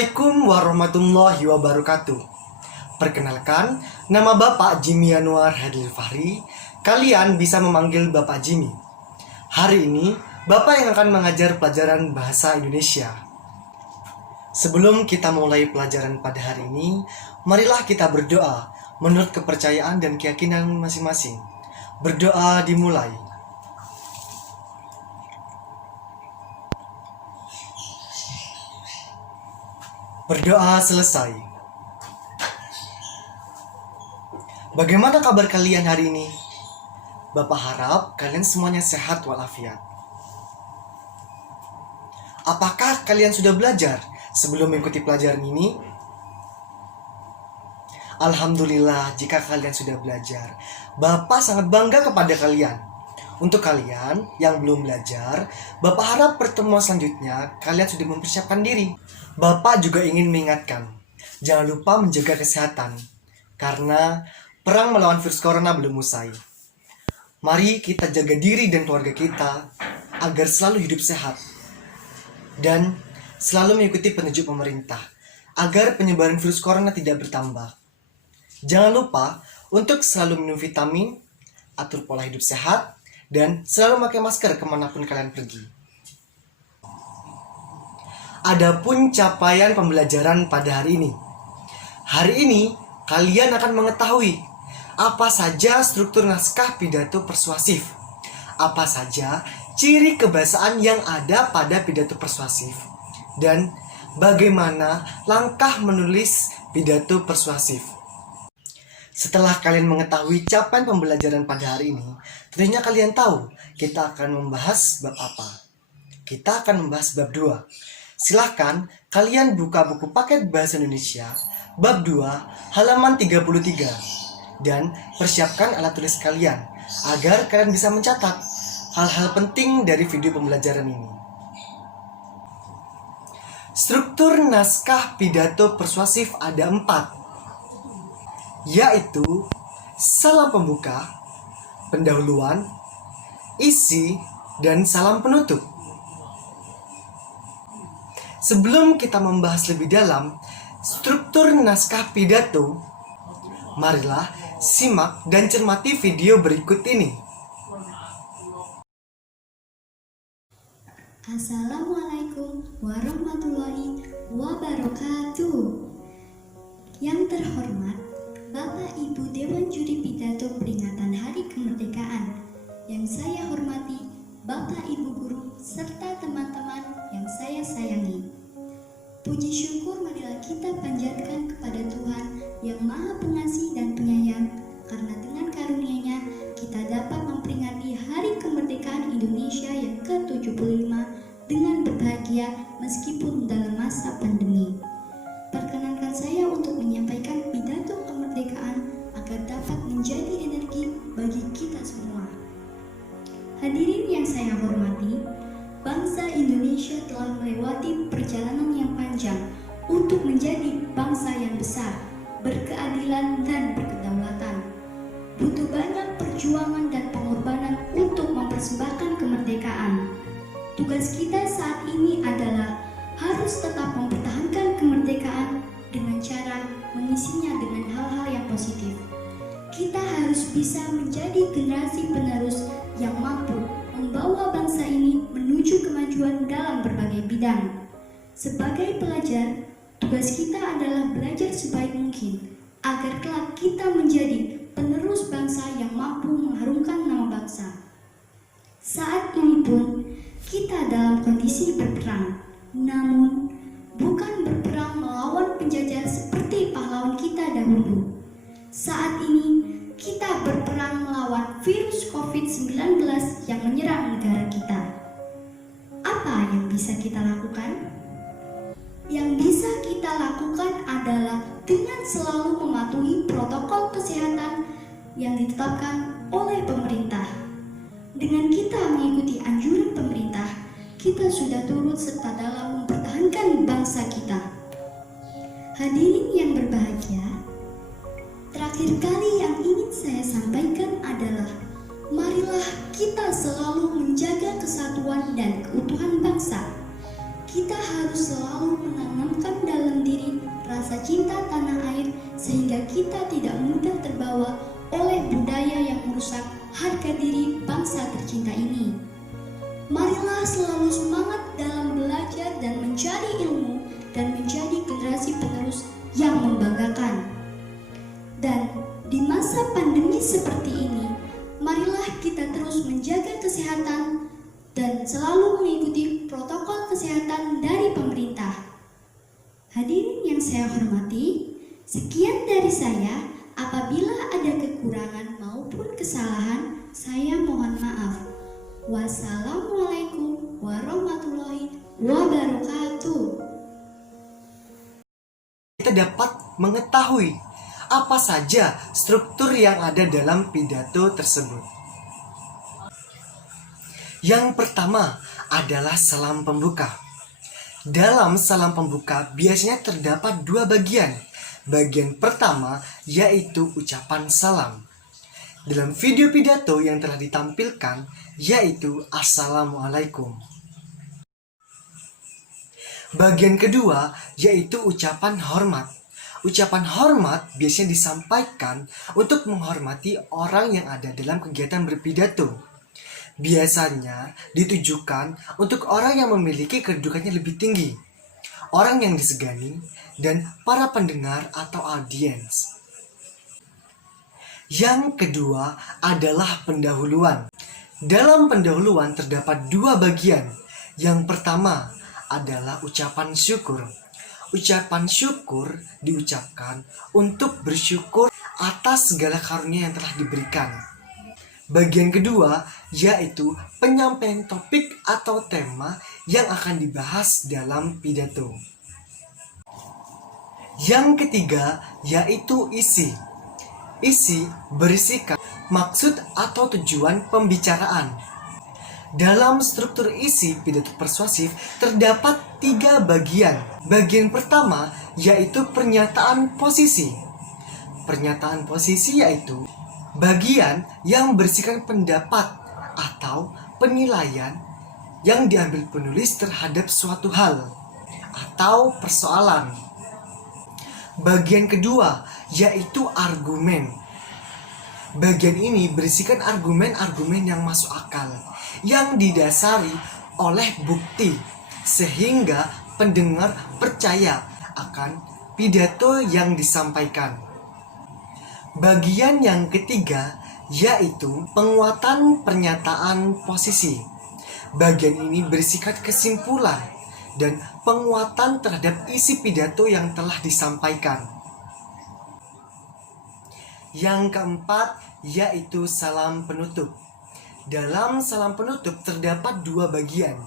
Assalamualaikum warahmatullahi wabarakatuh. Perkenalkan, nama Bapak Jimmy Yanuar Hadil Fahri. Kalian bisa memanggil Bapak Jimmy. Hari ini, Bapak yang akan mengajar pelajaran Bahasa Indonesia. Sebelum kita mulai pelajaran pada hari ini, marilah kita berdoa menurut kepercayaan dan keyakinan masing-masing. Berdoa dimulai. Berdoa selesai. Bagaimana kabar kalian hari ini? Bapak harap kalian semuanya sehat walafiat. Apakah kalian sudah belajar sebelum mengikuti pelajaran ini? Alhamdulillah jika kalian sudah belajar. Bapak sangat bangga kepada kalian. Untuk kalian yang belum belajar, Bapak harap pertemuan selanjutnya kalian sudah mempersiapkan diri. Bapak juga ingin mengingatkan, jangan lupa menjaga kesehatan, karena perang melawan virus corona belum usai. Mari kita jaga diri dan keluarga kita agar selalu hidup sehat dan selalu mengikuti petunjuk pemerintah agar penyebaran virus corona tidak bertambah. Jangan lupa untuk selalu minum vitamin, atur pola hidup sehat, dan selalu pakai masker kemanapun kalian pergi. Adapun capaian pembelajaran pada hari ini. Hari ini, kalian akan mengetahui apa saja struktur naskah pidato persuasif, apa saja ciri kebahasaan yang ada pada pidato persuasif, dan bagaimana langkah menulis pidato persuasif. Setelah kalian mengetahui capaian pembelajaran pada hari ini, tentunya kalian tahu kita akan membahas bab apa. Kita akan membahas bab 2. Silahkan kalian buka buku paket bahasa Indonesia bab 2 halaman 33 dan persiapkan alat tulis kalian agar kalian bisa mencatat hal-hal penting dari video pembelajaran ini. Struktur naskah pidato persuasif ada 4, yaitu salam pembuka, pendahuluan, isi, dan salam penutup. Sebelum kita membahas lebih dalam struktur naskah pidato, marilah simak dan cermati video berikut ini. Assalamualaikum warahmatullahi wabarakatuh. Yang terhormat Bapak Ibu Dewan Juri Pidato Peringatan Hari Kemerdekaan, yang saya hormati Bapak Ibu Guru serta teman-teman yang saya sayangi. Puji syukur marilah kita panjatkan kepada Tuhan yang Maha Pengasih dan Penyayang, karena dengan karunia-Nya kita dapat memperingati Hari Kemerdekaan Indonesia yang ke-75 dengan berbahagia meskipun dalam masa pandemi. Perkenankan saya untuk menyampaikan pidato kemerdekaan agar dapat menjadi energi bagi kita semua. Hadirin yang saya hormati, bangsa Indonesia telah melewati perjalanan yang panjang untuk menjadi bangsa yang besar, berkeadilan dan berkedaulatan. Butuh banyak perjuangan dan pengorbanan untuk mempersembahkan kemerdekaan. Tugas kita saat ini adalah harus tetap mempertahankan kemerdekaan dengan cara mengisinya dengan hal-hal yang positif. Kita harus bisa menjadi generasi penerus yang mampu membawa bangsa ini menuju kemajuan dalam berbagai bidang. Sebagai pelajar, tugas kita adalah belajar sebaik mungkin agar kelak kita menjadi penerus bangsa yang mampu mengharumkan nama bangsa. Saat ini pun kita dalam kondisi berperang, namun bukan berperang melawan penjajah seperti pahlawan kita dahulu. Saat ini kita berperang melawan virus COVID-19 yang menyerang negara kita. Apa yang bisa kita lakukan? Yang bisa kita lakukan adalah dengan selalu mematuhi protokol kesehatan yang ditetapkan oleh pemerintah. Dengan kita mengikuti anjuran pemerintah, kita sudah turut serta dalam mempertahankan bangsa kita. Hadirin yang berbahagia, terakhir kali yang ingin saya sampaikan adalah marilah kita selalu menjaga kesatuan dan keutuhan bangsa. kita harus selalu menanamkan dalam diri rasa cinta tanah air sehingga kita tidak mudah terbawa oleh budaya yang merusak harga diri bangsa tercinta ini. Marilah selalu semangat dalam belajar dan mencari ilmu dan menjadi generasi penerus yang membanggakan. Dan di masa pandemi seperti ini, marilah kita terus menjaga kesehatan dan selalu mengikuti protokol kesehatan dari pemerintah. Hadirin yang saya hormati, sekian dari saya. Apabila ada kekurangan maupun kesalahan, saya mohon maaf. Wassalamualaikum warahmatullahi wabarakatuh. Kita dapat mengetahui apa saja struktur yang ada dalam pidato tersebut. Yang pertama adalah salam pembuka. Dalam salam pembuka biasanya terdapat dua bagian. Bagian pertama yaitu ucapan salam. Dalam video pidato yang telah ditampilkan yaitu Assalamualaikum. Bagian kedua yaitu ucapan hormat. Ucapan hormat biasanya disampaikan untuk menghormati orang yang ada dalam kegiatan berpidato. Biasanya ditujukan untuk orang yang memiliki kedudukannya lebih tinggi, orang yang disegani, dan para pendengar atau audiens. Yang kedua adalah pendahuluan. Dalam pendahuluan terdapat dua bagian. Yang pertama adalah ucapan syukur. Ucapan syukur diucapkan untuk bersyukur atas segala karunia yang telah diberikan. Bagian kedua yaitu penyampaian topik atau tema yang akan dibahas dalam pidato. Yang ketiga yaitu isi. Isi berisikan maksud atau tujuan pembicaraan. Dalam struktur isi pidato persuasif terdapat tiga bagian. Bagian pertama yaitu pernyataan posisi. Pernyataan posisi yaitu bagian yang berisikan pendapat atau penilaian yang diambil penulis terhadap suatu hal atau persoalan. Bagian kedua yaitu argumen. Bagian ini berisikan argumen-argumen yang masuk akal, yang didasari oleh bukti, sehingga pendengar percaya akan pidato yang disampaikan. Bagian yang ketiga yaitu penguatan pernyataan posisi. Bagian ini berisikan kesimpulan dan penguatan terhadap isi pidato yang telah disampaikan. Yang keempat yaitu salam penutup. Dalam salam penutup terdapat dua bagian.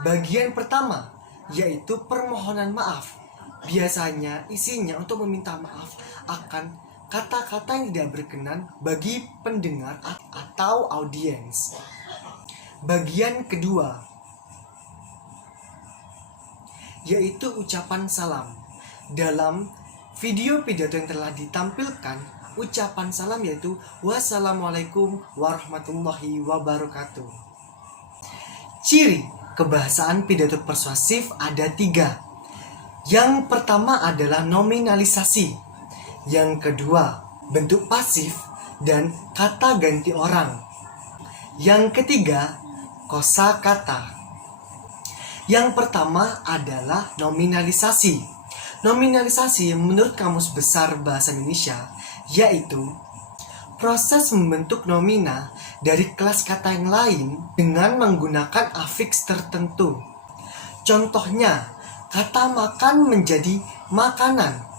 Bagian pertama yaitu permohonan maaf. Biasanya isinya untuk meminta maaf akan kata-kata yang tidak berkenan bagi pendengar atau audiens. Bagian kedua yaitu ucapan salam. Dalam video pidato yang telah ditampilkan, ucapan salam yaitu wassalamualaikum warahmatullahi wabarakatuh. Ciri kebahasaan pidato persuasif ada tiga. Yang pertama adalah nominalisasi. Yang kedua, bentuk pasif dan kata ganti orang. Yang ketiga, kosakata. Yang pertama adalah nominalisasi. Nominalisasi menurut Kamus Besar Bahasa Indonesia yaitu proses membentuk nomina dari kelas kata yang lain dengan menggunakan afiks tertentu. Contohnya, kata makan menjadi makanan.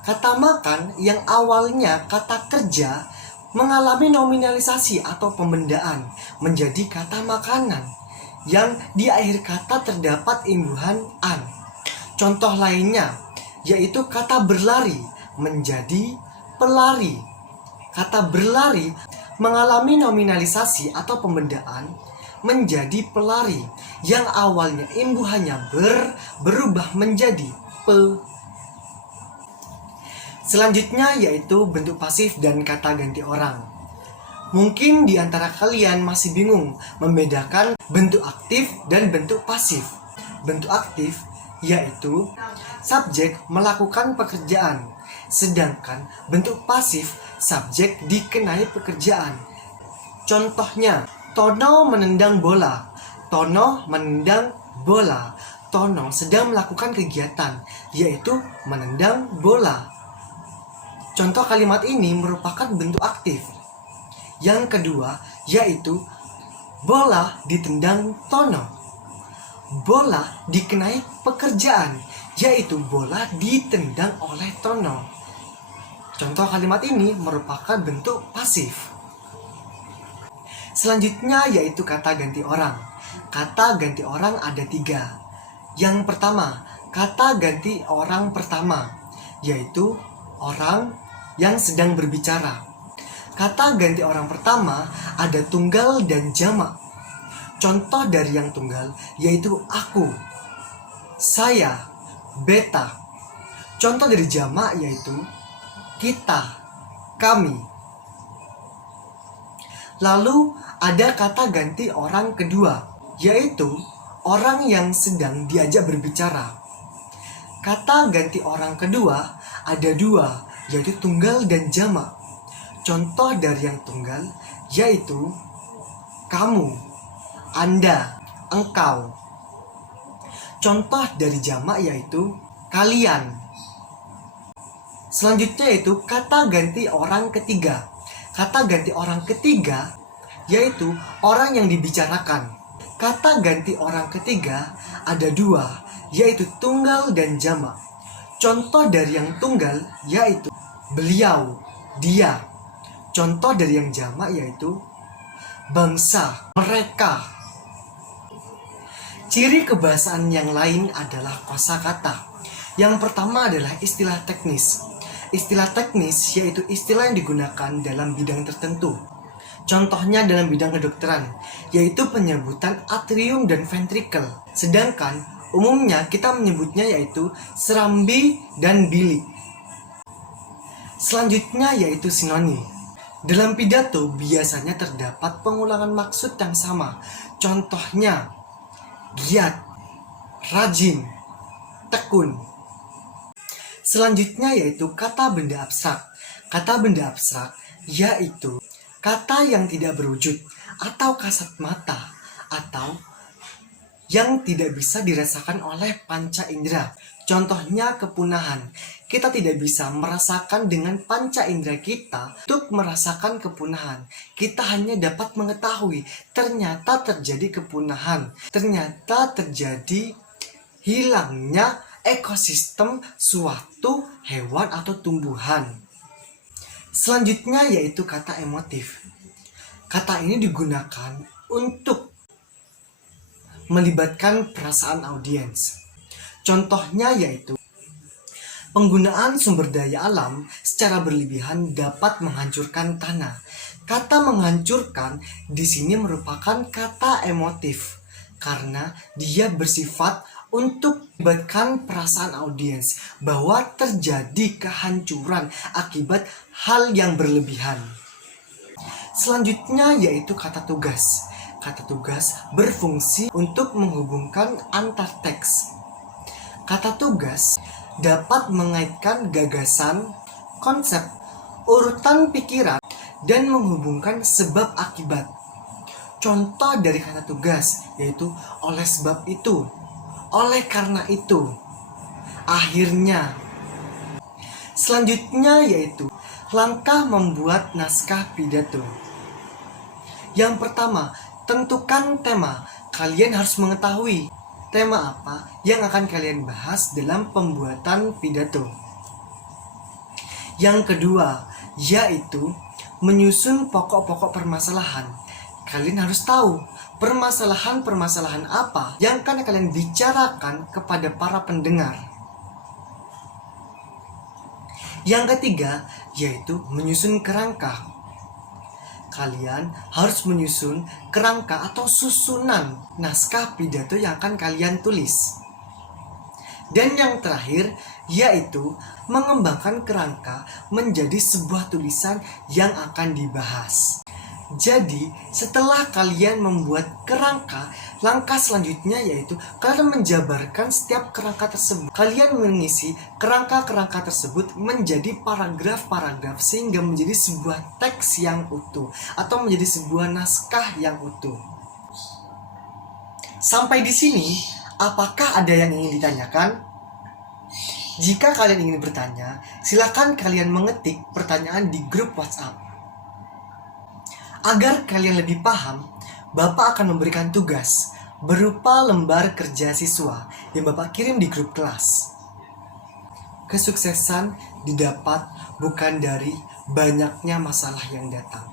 Kata makan yang awalnya kata kerja mengalami nominalisasi atau pembendaan menjadi kata makanan yang di akhir kata terdapat imbuhan an. Contoh lainnya yaitu kata berlari menjadi pelari. Kata berlari mengalami nominalisasi atau pembendaan menjadi pelari yang awalnya imbuhannya berubah menjadi pe. Selanjutnya yaitu bentuk pasif dan kata ganti orang. Mungkin di antara kalian masih bingung membedakan bentuk aktif dan bentuk pasif. bentuk aktif yaitu subjek melakukan pekerjaan, sedangkan bentuk pasif subjek dikenai pekerjaan. Contohnya, Tono menendang bola. Tono menendang bola. Tono sedang melakukan kegiatan, yaitu menendang bola. Contoh kalimat ini merupakan bentuk aktif. Yang kedua, yaitu bola ditendang Tono. Bola dikenai pekerjaan, yaitu bola ditendang oleh Tono. Contoh kalimat ini merupakan bentuk pasif. Selanjutnya yaitu kata ganti orang. Kata ganti orang ada 3. Yang pertama, kata ganti orang pertama, yaitu orang yang sedang berbicara. Kata ganti orang pertama ada tunggal dan jamak. Contoh dari yang tunggal yaitu aku, saya, beta. Contoh dari jamak yaitu kita, kami. Lalu ada kata ganti orang kedua, yaitu orang yang sedang diajak berbicara. Kata ganti orang kedua ada 2, yaitu tunggal dan jamak. Contoh dari yang tunggal yaitu kamu, Anda, engkau. Contoh dari jamak yaitu kalian. Selanjutnya yaitu kata ganti orang ketiga. Kata ganti orang ketiga yaitu orang yang dibicarakan. Kata ganti orang ketiga ada 2, yaitu tunggal dan jamak. Contoh dari yang tunggal yaitu beliau, dia. Contoh dari yang jamak yaitu bangsa, mereka. Ciri kebahasaan yang lain adalah kosakata. Yang pertama adalah istilah teknis. Istilah teknis yaitu istilah yang digunakan dalam bidang tertentu. Contohnya dalam bidang kedokteran, yaitu penyebutan atrium dan ventrikel. Sedangkan umumnya kita menyebutnya yaitu serambi dan bilik. Selanjutnya yaitu sinonim. Dalam pidato biasanya terdapat pengulangan maksud yang sama. Contohnya giat, rajin, tekun. Selanjutnya yaitu kata benda abstrak. Kata benda abstrak yaitu kata yang tidak berwujud atau kasat mata atau yang tidak bisa dirasakan oleh panca indera. Contohnya kepunahan. Kita tidak bisa merasakan dengan panca indera kita untuk merasakan kepunahan. Kita hanya dapat mengetahui ternyata terjadi kepunahan. Ternyata terjadi hilangnya ekosistem suatu hewan atau tumbuhan. Selanjutnya yaitu kata emotif. Kata ini digunakan untuk melibatkan perasaan audiens. Contohnya yaitu penggunaan sumber daya alam secara berlebihan dapat menghancurkan tanah. Kata menghancurkan di sini merupakan kata emotif karena dia bersifat untuk melibatkan perasaan audiens bahwa terjadi kehancuran akibat hal yang berlebihan. Selanjutnya yaitu kata tugas. Kata tugas berfungsi untuk menghubungkan antar teks. Kata tugas dapat mengaitkan gagasan, konsep, urutan pikiran, dan menghubungkan sebab akibat. Contoh dari kata tugas yaitu oleh sebab itu, oleh karena itu, akhirnya. Selanjutnya yaitu langkah membuat naskah pidato. Yang pertama, tentukan tema. Kalian harus mengetahui tema apa yang akan kalian bahas dalam pembuatan pidato. Yang kedua, yaitu menyusun pokok-pokok permasalahan. Kalian harus tahu permasalahan-permasalahan apa yang akan kalian bicarakan kepada para pendengar. Yang ketiga, yaitu menyusun kerangka. Kalian harus menyusun kerangka atau susunan naskah pidato yang akan kalian tulis. Dan yang terakhir, yaitu mengembangkan kerangka menjadi sebuah tulisan yang akan dibahas. Jadi, setelah kalian membuat kerangka, langkah selanjutnya yaitu kalian menjabarkan setiap kerangka tersebut. Kalian mengisi kerangka-kerangka tersebut menjadi paragraf-paragraf sehingga menjadi sebuah teks yang utuh atau menjadi sebuah naskah yang utuh. Sampai di sini, apakah ada yang ingin ditanyakan? Jika kalian ingin bertanya, silakan kalian mengetik pertanyaan di grup WhatsApp. Agar kalian lebih paham, Bapak akan memberikan tugas berupa lembar kerja siswa yang Bapak kirim di grup kelas. Kesuksesan didapat bukan dari banyaknya masalah yang datang,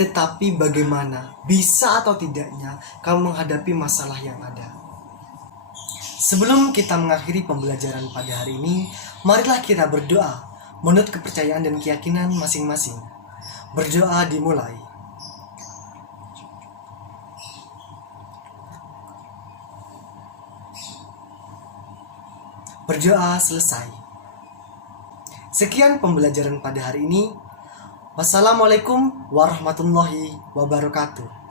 tetapi bagaimana bisa atau tidaknya kamu menghadapi masalah yang ada. Sebelum kita mengakhiri pembelajaran pada hari ini, marilah kita berdoa menurut kepercayaan dan keyakinan masing-masing. Berdoa dimulai. Berdoa selesai. Sekian pembelajaran pada hari ini. Wassalamualaikum warahmatullahi wabarakatuh.